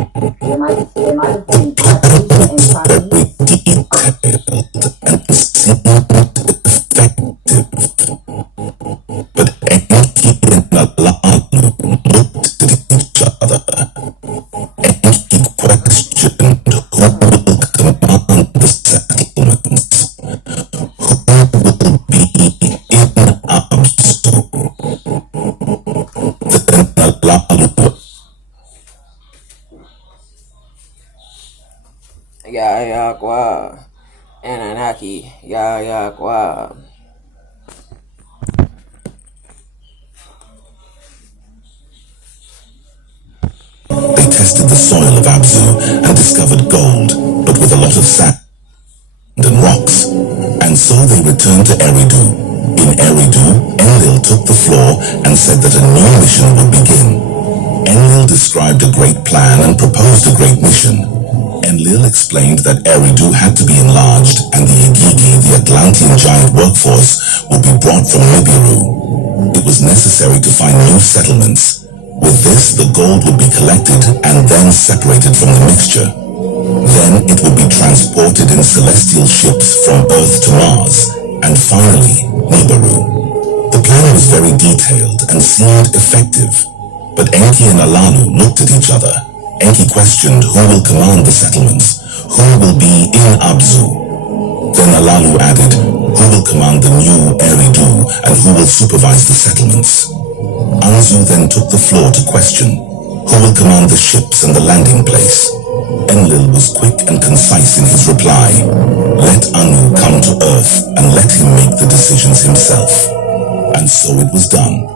There might have been Patricia and Charlie. And seemed effective, but Enki and Alalu looked at each other. Enki questioned who will command the settlements, who will be in Abzu. Then Alalu Ya kwa Ananaki ya kwa They tested the soil of Abzu and discovered gold, but with a lot of sand and rocks. And so they returned to Eridu. In Eridu, Enlil took the floor and said that a new mission would begin. Enlil described a great plan and proposed a great mission. Enlil explained that Eridu had to be enlarged and the Igigi, the Atlantean giant workforce, would be brought from Nibiru. It was necessary to find new settlements. With this, the gold would be collected and then separated from the mixture. Then it would be transported in celestial ships from Earth to Mars, and finally, Nibiru. The plan was very detailed and seemed effective, but Enki and Alalu looked at each other. Enki questioned who will command the settlements, who will be in Abzu. Then Alalu added, who will command the new Eridu and who will supervise the settlements. Anzu then took the floor to question, who will command the ships and the landing place. Enlil was quick and concise in his reply, let Anu come to Earth and let him make the decisions himself. And so it was done.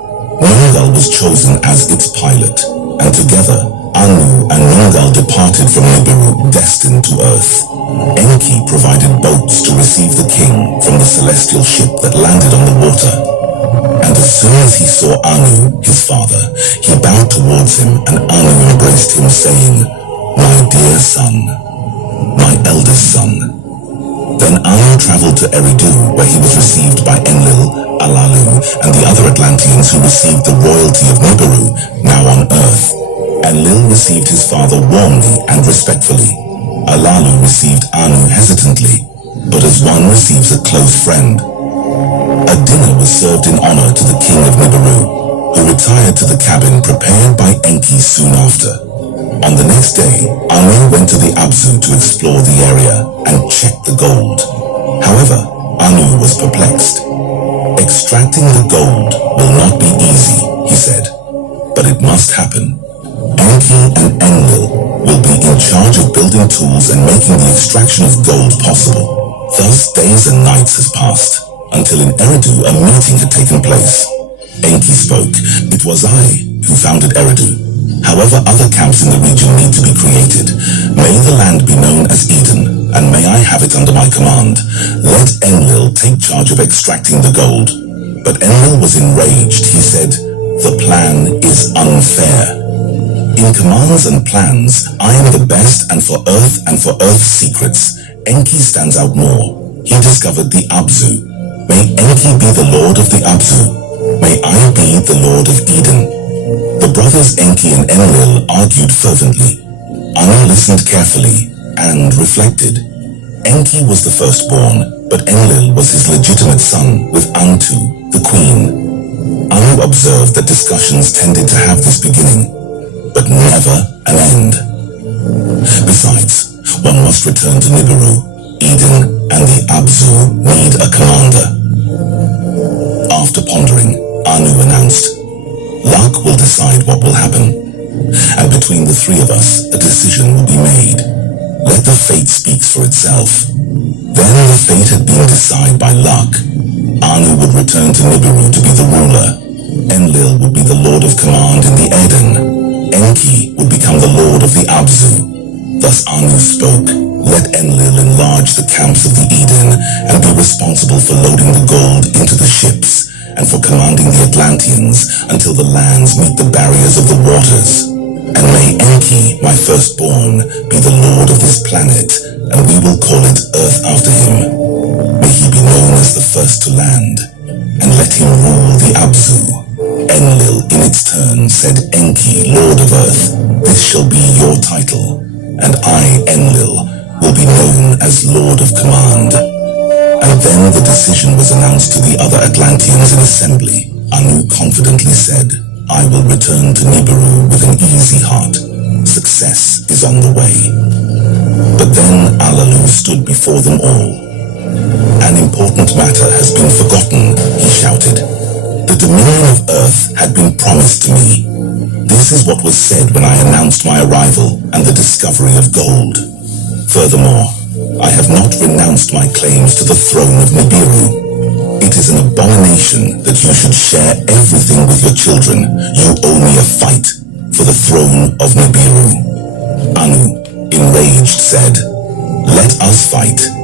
Nungal was chosen as its pilot, and together Anu and Nungal departed from Nibiru, destined to Earth. Enki provided boats to receive the king from the celestial ship that landed on the water. And as soon as he saw Anu, his father, he bowed towards him, and Anu embraced him, saying, my dear son, my eldest son. Then Anu traveled to Eridu, where he was received by Enlil, Alalu, and the other Atlanteans who received the royalty of Nibiru, now on Earth. Enlil received his father warmly and respectfully. Alalu received Anu hesitantly, but as one receives a close friend. A dinner was served in honor to the king of Nibiru, who retired to the cabin prepared by Enki soon after. On the next day, Anu went to the Abzu to explore the area and check the gold. However, Anu was perplexed. Extracting the gold will not be easy, he said, but it must happen. Enki and Enlil will be in charge of building tools and making the extraction of gold possible. Thus days and nights has passed, until in Eridu a meeting had taken place. Enki spoke, it was I who founded Eridu. However, other camps in the region need to be created. May the land be known as Eden, and may I have it under my command. Let Enlil take charge of extracting the gold. But Enlil was enraged. He said, the plan is unfair. In commands and plans, I am the best, and for Earth's secrets, Enki stands out more. He discovered the Abzu. May Enki be the lord of the Abzu. May I be the lord of Eden. The brothers Enki and Enlil argued fervently. Anu listened carefully and reflected. Enki was the firstborn, but Enlil was his legitimate son with Antu, the queen. Anu observed that discussions tended to have this beginning, but never an end. Besides, one must return to Nibiru. Eden and the Abzu need a commander. After pondering, Anu announced, luck will decide what will happen, and between the three of us, a decision will be made. Let the fate speak for itself. Then the fate had been decided by luck. Anu would return to Nibiru to be the ruler. Enlil would be the lord of command in the Eden. Enki would become the lord of the Abzu. Thus Anu spoke, let Enlil enlarge the camps of the Eden and be responsible for loading the gold into the ships and for commanding the Atlanteans until the lands meet the barriers of the waters. And may Enki, my firstborn, be the lord of this planet, and we will call it Earth after him. May he be known as the first to land, and let him rule the Abzu. Enlil in its turn said, Enki, lord of Earth, this shall be your title, and I, Enlil, will be known as Lord of Command. And then the decision was announced to the other Atlanteans in assembly. Anu confidently said, I will return to Nibiru with an easy heart. Success is on the way. But then Alalu stood before them all. An important matter has been forgotten, he shouted. The dominion of Earth had been promised to me. This is what was said when I announced my arrival and the discovery of gold. Furthermore, I have not renounced my claims to the throne of Nibiru. It is an abomination that you should share everything with your children. You owe me a fight for the throne of Nibiru. Anu, enraged, said, Let us fight.